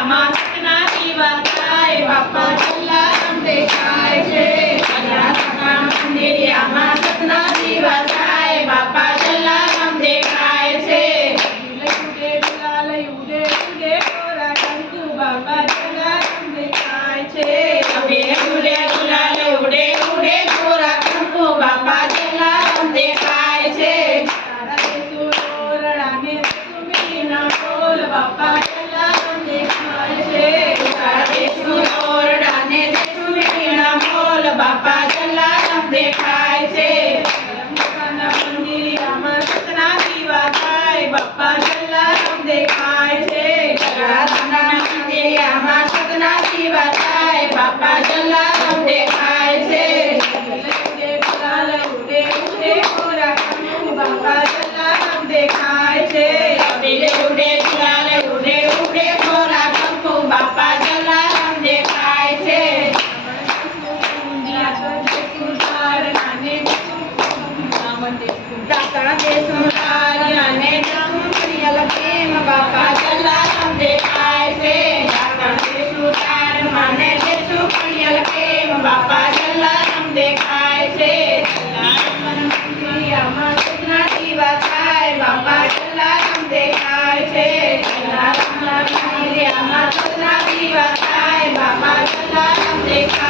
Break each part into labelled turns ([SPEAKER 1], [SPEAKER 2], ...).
[SPEAKER 1] আমার নাহি বাতায় বাপ্পা ದಾಸಗೆ ಸುಮಾರಿಯಾನೆ ನಮ್ಮ ಪ್ರಿಯಲ ಪ್ರೇಮ ಬಾಪ ಜಲ್ಲ ತಂದೆ ಆಯ್ಸೆ ದಾಸಗೆ ಸುತಾರ ಮನೆ ದೇಸು ಪ್ರಿಯಲ ಪ್ರೇಮ ಬಾಪ ಜಲ್ಲ ತಂದೆ ಆಯ್ಸೆ Bye.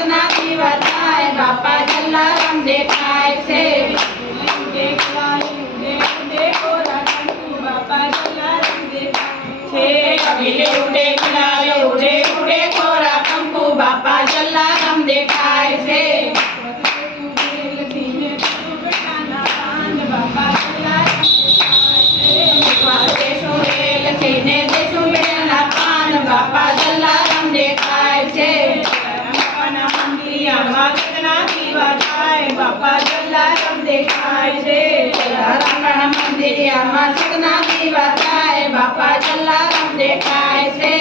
[SPEAKER 1] બાપા જલારામ દેખાય છે. બાપા જલારામ દેખાય છે અભિલે ઉડે બાપા જલારામ દેખાય છે જલારામ મંદિર આમાં સુખના દીવા થાય બાપા જલારામ દેખાય છે.